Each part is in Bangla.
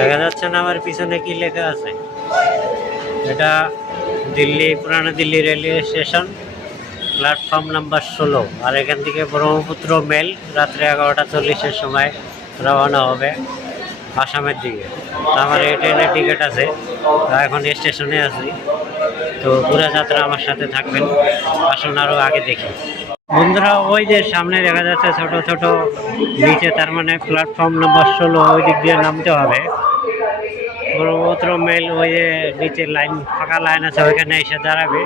দেখা যাচ্ছে না আমার পিছনে কি লেখা আছে? এটা দিল্লি, পুরানা Delhi railway station, platform number 16। আর এখান থেকে ব্রহ্মপুত্র মেল রাত্রে 11টা 40-এর সময় রওনা হবে আসামের দিকে। তো আমার এই ট্রেনের টিকিট আছে, এখন স্টেশনে আছি। তো পুরো যাত্রা আমার সাথে থাকবেন, আসুন আরও আগে দেখি। বন্ধুরা, ওই যে সামনে দেখা যাচ্ছে ছোট ছোট নিচে, তার মানে প্ল্যাটফর্ম নাম্বার 16, ওই দিক দিয়ে নামতে হবে। ব্রহ্মপুত্র মেল ওই যে নিচে লাইন, ফাঁকা লাইন আছে, ওইখানে এসে দাঁড়াবে।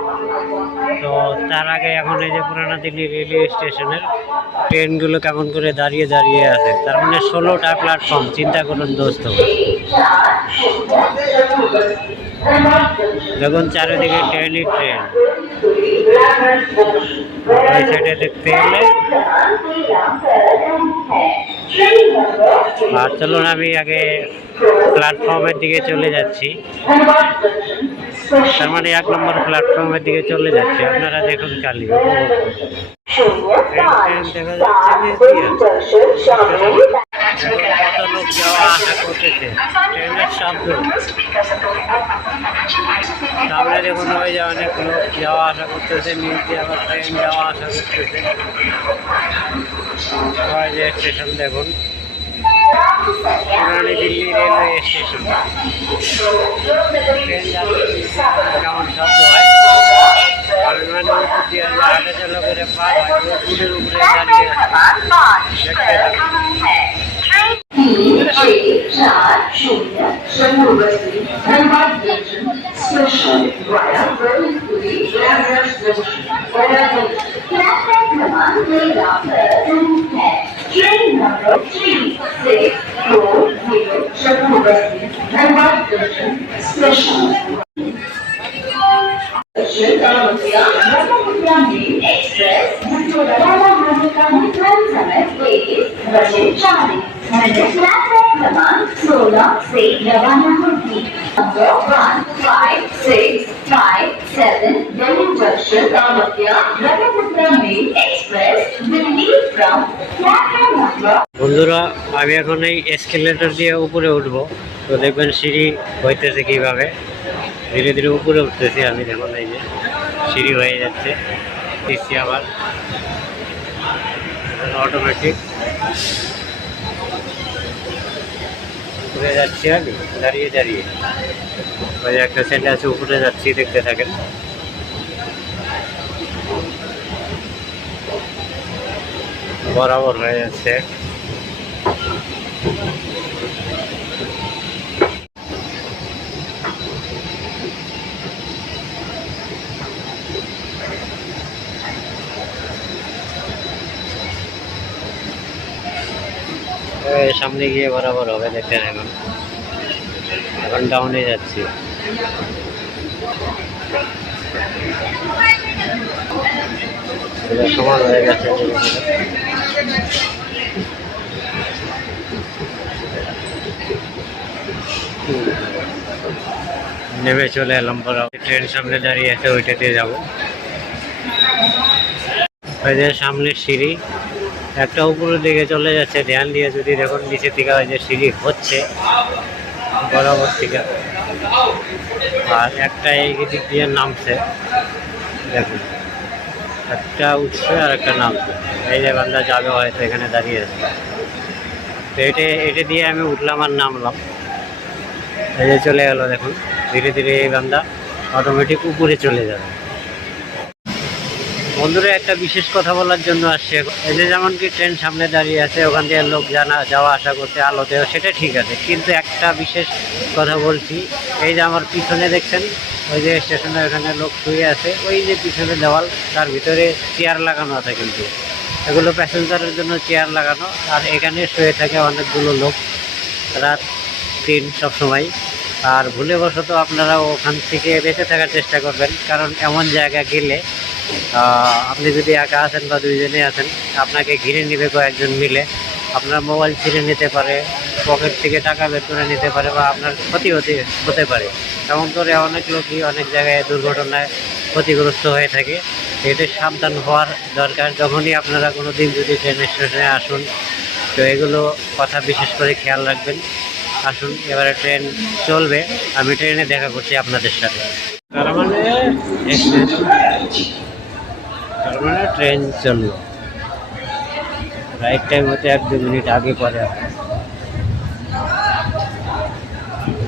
তো তার আগে এখন এই যে পুরানা দিল্লি রেলওয়ে স্টেশনের ট্রেনগুলো কেমন করে দাঁড়িয়ে দাঁড়িয়ে আছে, তার মানে 16টা প্ল্যাটফর্ম, চিন্তা করুন দোস্ত। দেখুন চারিদিকে ট্রেনই ট্রেন। ওই সাইডে দেখতে গেলে আর চলুন আমি আগে প্ল্যাটফর্মের দিকে চলে যাচ্ছি, তার মানে 1 নম্বর প্ল্যাটফর্মের দিকে চলে যাচ্ছি। আপনারা দেখুন খালি দেখা যাচ্ছে কত লোক যাওয়া আসা করতেছে, ট্রেনের শব্দ। সামনে দেখুন ওই যে অনেক লোক যাওয়া আসা করতেছে, নিচে আবার ট্রেন যাওয়া আসা করতেছে। ওই যে স্টেশন দেখুন, পুরানি দিল্লি রেলওয়ে স্টেশন। ট্রেন যাত্রী কেমন শব্দ হয়, বিমানের উপর দিয়ে হাঁটা চলা করে পার হয়, পুলের উপরে দাঁড়িয়ে দেখতে Train number 3640 Shatrugati, Dharwad Junction, Station. Brahmaputra Mail Express, जो रवाना होने का निर्धारित समय 23:40 प्लेटफॉर्म क्रमांक 16 से रवाना होगी। Number 15657 Delhi junction Kamakhya Brahmaputra mail express Delhi from platform number. বন্ধুরা, আমি এখন এই এসকেলেটর দিয়ে উপরে উঠবো। তো দেখবেন সিঁড়ি হইতেছে কিভাবে, ধীরে ধীরে উপরে উঠতেছি আমি। দেখুন এই যে সিঁড়ি হয়ে যাচ্ছে, দিচ্ছি আবার অটোমেটিক উপরে যাচ্ছি আমি দাঁড়িয়ে দাঁড়িয়ে। ওই যে একটা সেট আছে, উপরে যাচ্ছি, দেখতে থাকেন। বরাবর হয়ে যাচ্ছে। সামনে গিয়ে বরাবর হবে, দেখতে থাকুন। এখন ডাউনে যাচ্ছি। সমান হয়ে গেছে, নেমে চলে এলাম। ট্রেন সামনে দাঁড়িয়ে আছে, ওইটা দিয়ে যাবো। ওই যে সামনে সিঁড়ি একটা উপরের দিকে চলে যাচ্ছে, ধ্যান দিয়ে যদি দেখুন নিচের দিকে ওই যে সিঁড়ি হচ্ছে বরাবর থেকে, আর একটা এই দিক দিয়ে নামছে। দেখুন একটা উঠছে আর একটা নামছে। এই যে বান্দা যাবে হয়তো, এখানে দাঁড়িয়ে আছে। তো এটা দিয়ে আমি উঠলাম আর নামলাম, এই যে চলে গেল। দেখুন ধীরে ধীরে এই বান্দা অটোমেটিক উপরে চলে যাবে। বন্ধুরা, একটা বিশেষ কথা বলার জন্য আসছে। এই যে যেমন কি ট্রেন সামনে দাঁড়িয়ে আছে, ওখান থেকে লোক যাওয়া আসা করতে আলোতেও, সেটা ঠিক আছে। কিন্তু একটা বিশেষ কথা বলছি, এই যে আমার পিছনে দেখছেন ওই যে স্টেশনে, ওখানে লোক শুয়ে আছে। ওই যে পিছনে দেওয়াল, তার ভিতরে চেয়ার লাগানো আছে, কিন্তু এগুলো প্যাসেঞ্জারের জন্য চেয়ার লাগানো। আর এখানে শুয়ে থাকে অনেকগুলো লোক রাত দিন সবসময়। আর ভুলেবশত আপনারা ওখান থেকে বেঁচে থাকার চেষ্টা করবেন, কারণ এমন জায়গা গেলে আপনি যদি একা আছেন বা দুইজনে আছেন, আপনাকে ঘিরে নেবে কয়েকজন মিলে। আপনার মোবাইল ছিঁড়ে নিতে পারে, পকেট থেকে টাকা বের করে নিতে পারে, বা আপনার ক্ষতি হতে পারে। এমন করে অনেক লোকই অনেক জায়গায় দুর্ঘটনায় ক্ষতিগ্রস্ত হয়ে থাকে। এতে সাবধান হওয়ার দরকার। যখনই আপনারা কোনো দিন যদি ট্রেন স্টেশনে আসুন, তো এগুলো কথা বিশেষ করে খেয়াল রাখবেন। আসুন এবারে ট্রেন চলবে, আমি ট্রেনে দেখা করছি আপনাদের সাথে। তার মানে ট্রেন চললো, রাইট টাইম হতে 1-2 মিনিট আগে পরে হবে।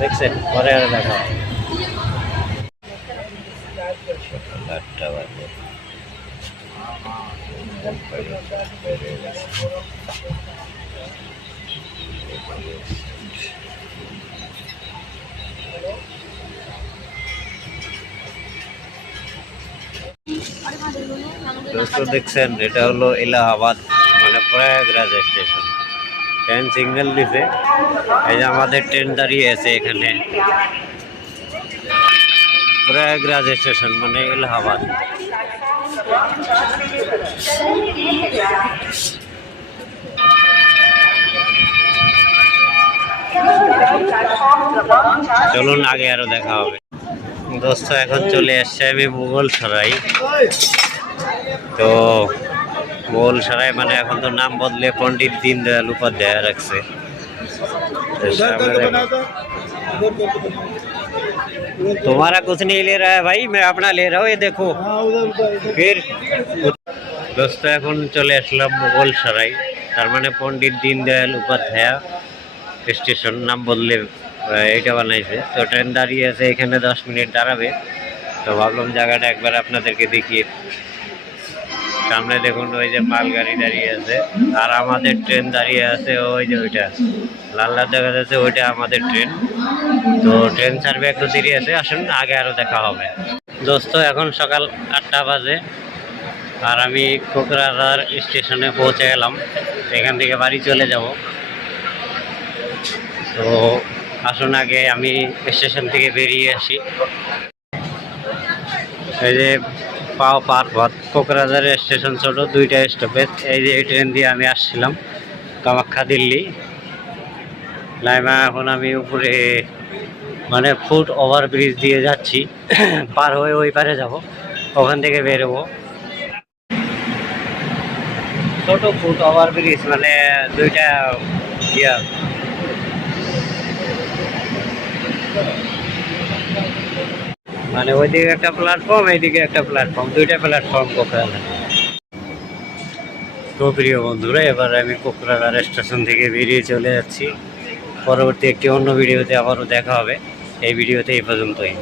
দেখছেন, পরে আর দেখা হবে। 8টা বাজে। দোস্ত দেখছেন, এটা হলো এলাহাবাদ মানে প্রয়াগরাজ স্টেশন। ট্রেন সিগন্যাল দিছে, এই যে আমাদের ট্রেন দাঁড়িয়ে আছে এখানে। প্রয়াগরাজ স্টেশন মানে এলাহাবাদ। চলুন আগে আরো দেখা হবে। দোস্ত এখন চলে আসছে আমি মুঘল সরাই। তো মুঘল সরাই মানে এখন তো নাম বদলে পণ্ডিত দীনদয়াল উপাধ্যায় রাখছে। तुम्हारा कुछ नहीं ले रहा है भाई, मैं अपना ले रहा हूँ, ये देखो। फिर দোস্ত এখন চলে আসলাম মুঘল সরাই, তার মানে পণ্ডিত দীনদয়াল উপাধ্যায় স্টেশন নাম বদলে এইটা বানাইছে। তো ট্রেন দাঁড়িয়ে আছে এখানে, 10 মিনিট দাঁড়াবে। তো ভাবলাম জায়গাটা একবার আপনাদেরকে দেখিয়ে। সামনে দেখুন ওই যে মালগাড়ি দাঁড়িয়ে আছে, আর আমাদের ট্রেন দাঁড়িয়ে আছে ওই যে ওইটা লাল লাল দেখা যাচ্ছে, ওইটা আমাদের ট্রেন। তো ট্রেন ছাড়বে, একটু দেরি আছে, আসুন আগে আরো দেখা হবে। দোস্ত এখন সকাল 8টা বাজে, আর আমি কোকরাঝার স্টেশনে পৌঁছে গেলাম। এখান থেকে বাড়ি চলে যাব। তো আসুন আগে আমি স্টেশন থেকে বেরিয়ে আসি। এই যে পাও পার্বত, কোকরাঝারের স্টেশন ছোট, 2টা স্টপেজ। এই যে এই ট্রেন দিয়ে আমি আসছিলাম কামাখ্যা দিল্লি লাইমা। এখন আমি উপরে মানে ফুট ওভার ব্রিজ দিয়ে যাচ্ছি, পার হয়ে ওই পারে যাব, ওখান থেকে বেরোবো। ছোট ফুট ওভার ব্রিজ মানে 2টা ইয়া। মানে ওইদিকে একটা প্ল্যাটফর্ম, এইদিকে একটা প্ল্যাটফর্ম, 2টা প্ল্যাটফর্ম কোকরাঝার। তো প্রিয় বন্ধুরা, এবার আমি কোকরাঝার স্টেশন থেকে বেরিয়ে চলে যাচ্ছি। পরবর্তী একটি অন্য ভিডিওতে আবারও দেখা হবে। এই ভিডিওতে এই পর্যন্তই।